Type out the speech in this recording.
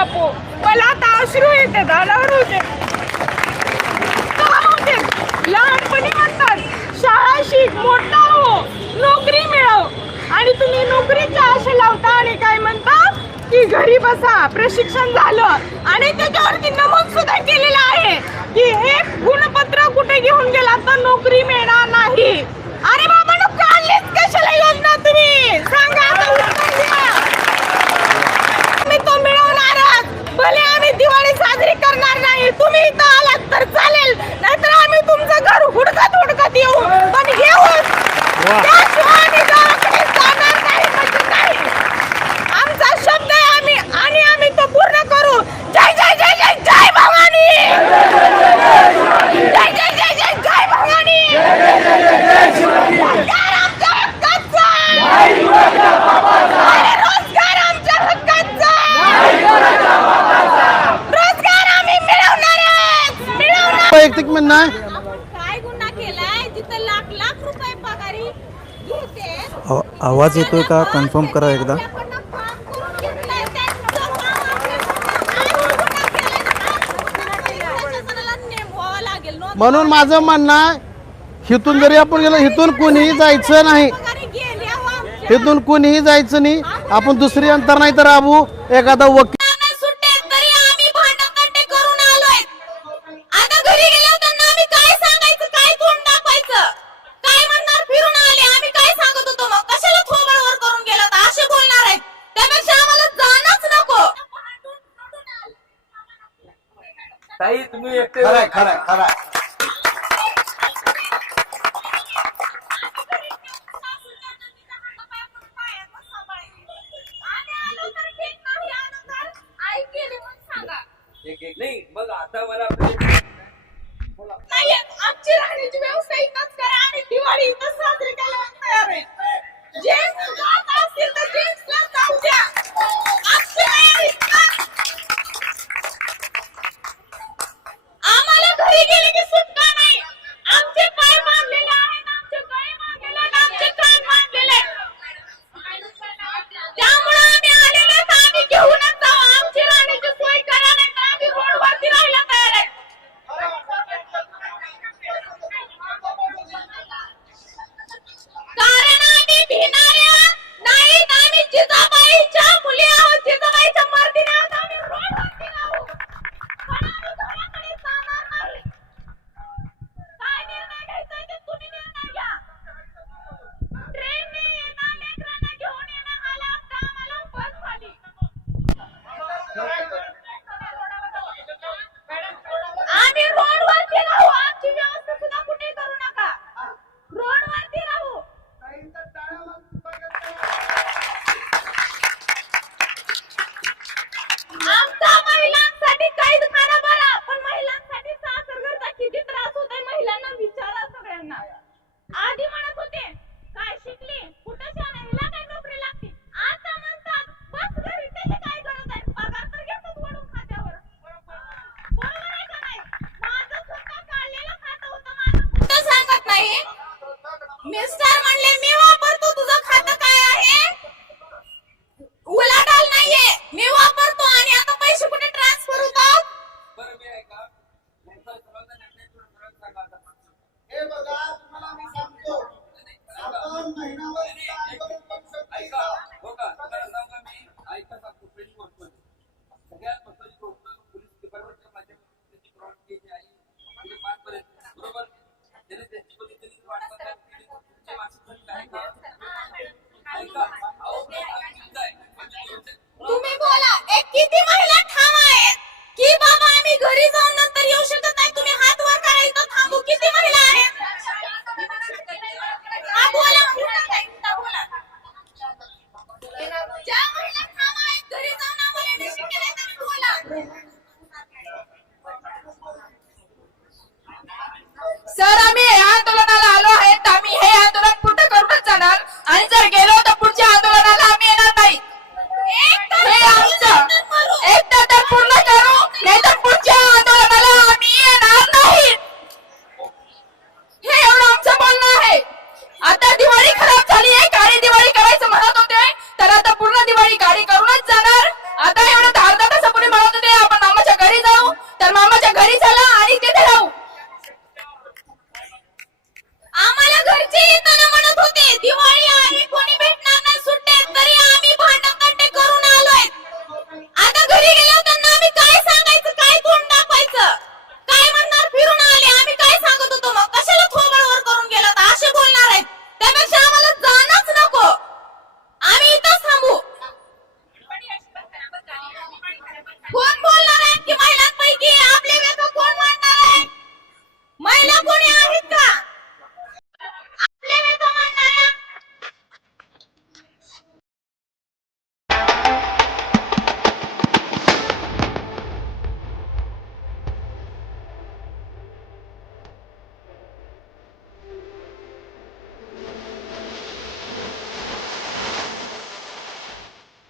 बापू. मला आता अश्रू येते दारावर होते लहानपणी म्हणतात शाळा शिक मोठा हो नोकरी मिळव. आणि तुम्ही नोकरीच्या आशा लावता आणि काय म्हणता? की घरी बसा प्रशिक्षण झालं. आणि त्याच्यावरती नमूद सुद्धा केलेलं आहे. की हे गुणपत्र कुठे घेऊन गेला तर नोकरी मिळणार नाही. अरे बाबा काढलीच कशाला योजना तुम्ही? सांग गुन्हा? काय गुन्हा केलाय? लाख लाख रुपये पगारी आवाज येतोय का? कन्फर्म करा एकदा. म्हणून माझं म्हणणं आहे जरी आपण गेलो इथून कुणीही जायचं नाही. हिथून इथून कुणीही जायचं नाही. आपण दुसरी अंतर नाही तर राबू एखादा वकील ताई तुम्ही एकटे खरंय खरंय खरंय नाही मग आता मला आमची राहण्याची व्यवस्था इथंच करा. आणि दिवाळी इथंच साजरी केल्या तुम्ही बोला एक किती